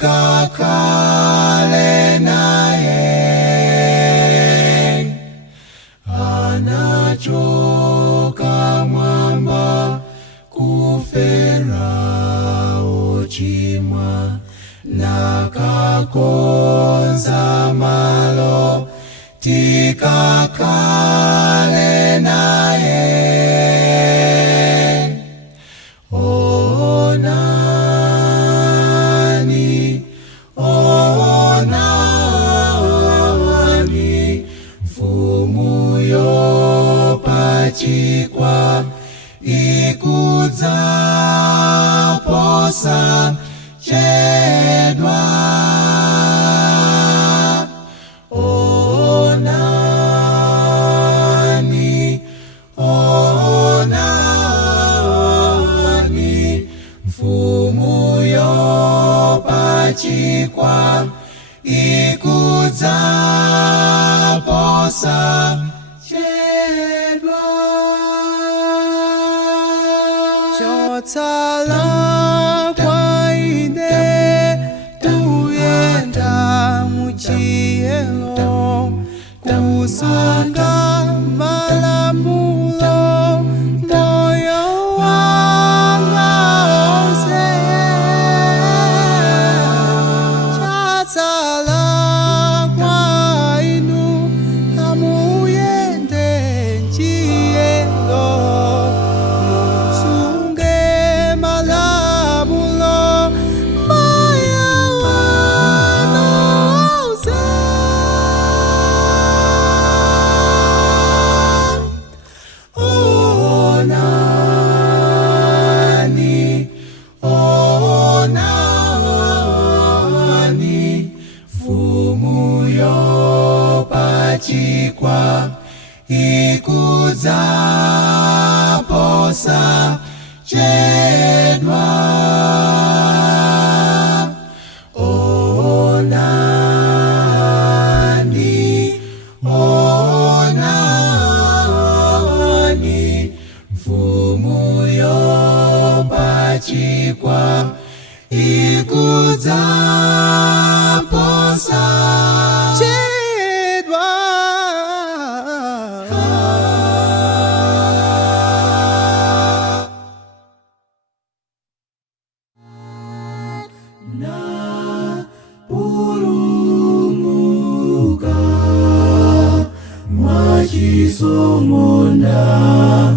tikakale naye. Anachoka mwamba kufera uchimwa, nakakonza malo tikakale naye. Onani, onani, mfumu yopachikwa ikudza posa chedwa. Onani, onani, mfumu yopachikwa ikudza posa chedwa. Chotsala kwa ine tuyenda muchiyelo, kusunga malamulo moyo wanga wonse. Chotsala kwa inu amuyende nchiyelo, musunge malamulo moyo wanga wonse. Onani, onani, mfumu yopachikwa ikudza posa chedwa. Onani, onani, mfumu yopachikwa ikudza posa Chedwa. na pulumuka mwachisomo ndani.